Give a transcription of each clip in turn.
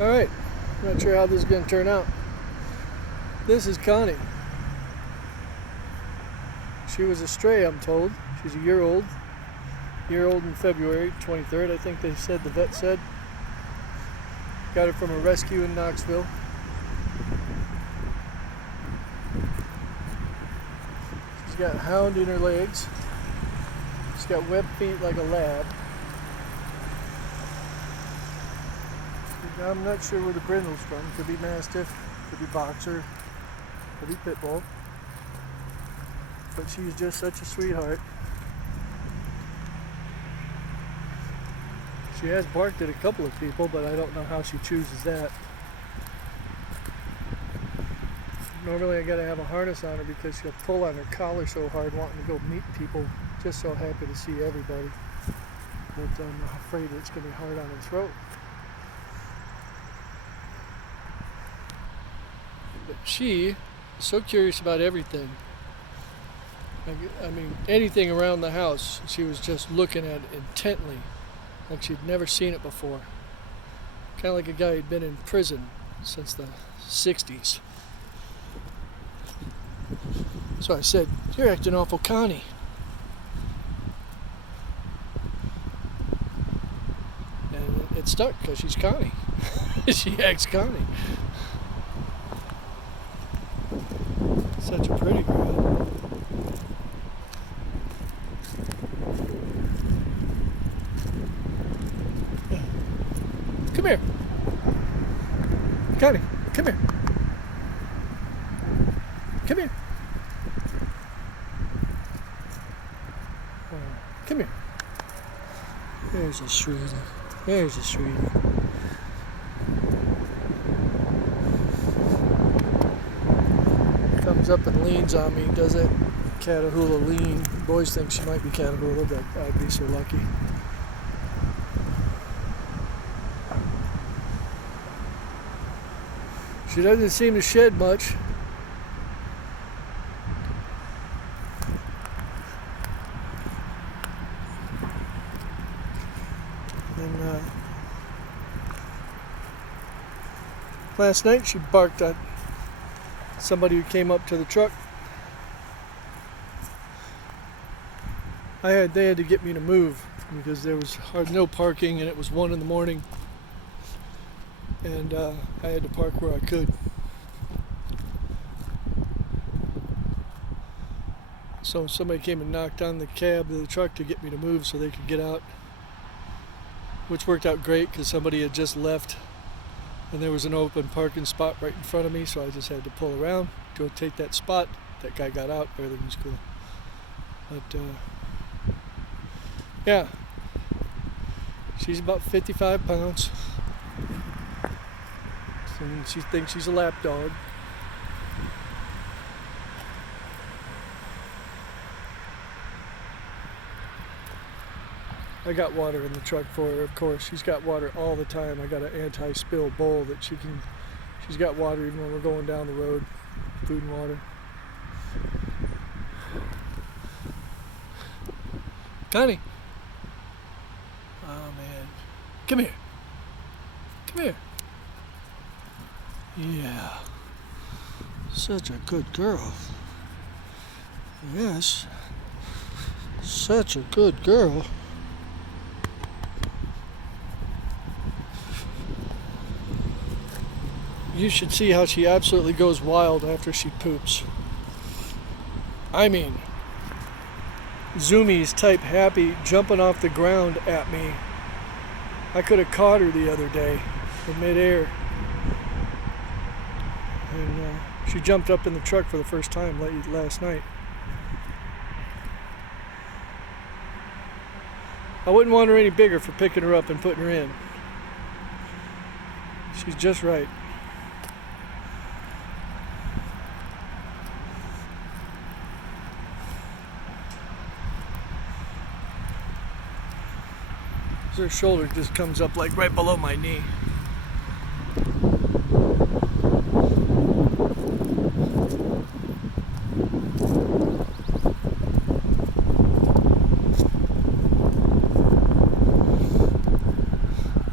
Alright, I'm not sure how this is going to turn out. This is Connie. She was a stray, I'm told. She's a year old. Year old in February 23rd, I think they said, the vet said. Got her from a rescue in Knoxville. She's got a hound in her legs. She's got webbed feet like a lab. I'm not sure where the brindle's from. Could be Mastiff, could be Boxer, could be Pit Bull. But she's just such a sweetheart. She has barked at a couple of people, but I don't know how she chooses that. Normally I gotta have a harness on her because she'll pull on her collar so hard wanting to go meet people, just so happy to see everybody. But I'm afraid it's gonna be hard on her throat. But she is so curious about everything. I mean, anything around the house, she was just looking at it intently, like she'd never seen it before. Kind of like a guy who'd been in prison since the 60s. So I said, "You're acting awful Connie." And it stuck because she's Connie. She acts Connie. Such a pretty girl. Come here. Connie, come here. Come here. Come here. There's a sweetie. There's a sweetie. Comes up and leans on me, does it? Catahoula lean. Boys think she might be Catahoula, but I'd be so lucky. She doesn't seem to shed much. And last night she barked at somebody who came up to the truck. They had to get me to move because there was no parking and it was 1 in the morning. And I had to park where I could. So somebody came and knocked on the cab of the truck to get me to move so they could get out, which worked out great because somebody had just left and there was an open parking spot right in front of me, so I just had to pull around, go take that spot. That guy got out, everything was cool. But yeah, she's about 55 pounds. And she thinks she's a lap dog. I got water in the truck for her, of course. She's got water all the time. I got an anti-spill bowl that she's got water even when we're going down the road. Food and water. Connie. Oh man. Come here. Come here. Yeah, such a good girl. Yes, such a good girl. You should see how she absolutely goes wild after she poops. I mean, zoomies type happy, jumping off the ground at me. I could have caught her the other day in midair. And she jumped up in the truck for the first time last night. I wouldn't want her any bigger for picking her up and putting her in. She's just right. Her shoulder just comes up like right below my knee.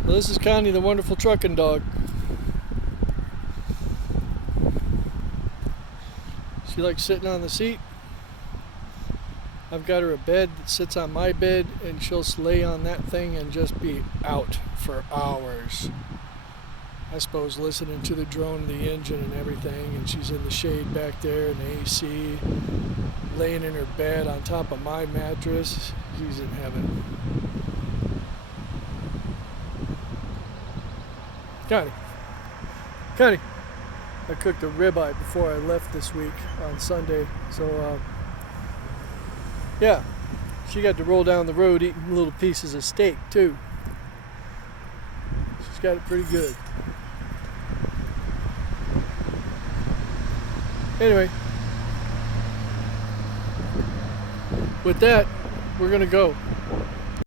Well, this is Connie, the wonderful trucking dog. She likes sitting on the seat. I've got her a bed that sits on my bed, and she'll lay on that thing and just be out for hours. I suppose listening to the drone of the engine and everything, and she's in the shade back there in the AC, laying in her bed on top of my mattress. She's in heaven. Connie, I cooked a ribeye before I left this week on Sunday, so yeah, she got to roll down the road eating little pieces of steak too. She's got it pretty good. Anyway, with that, we're gonna go.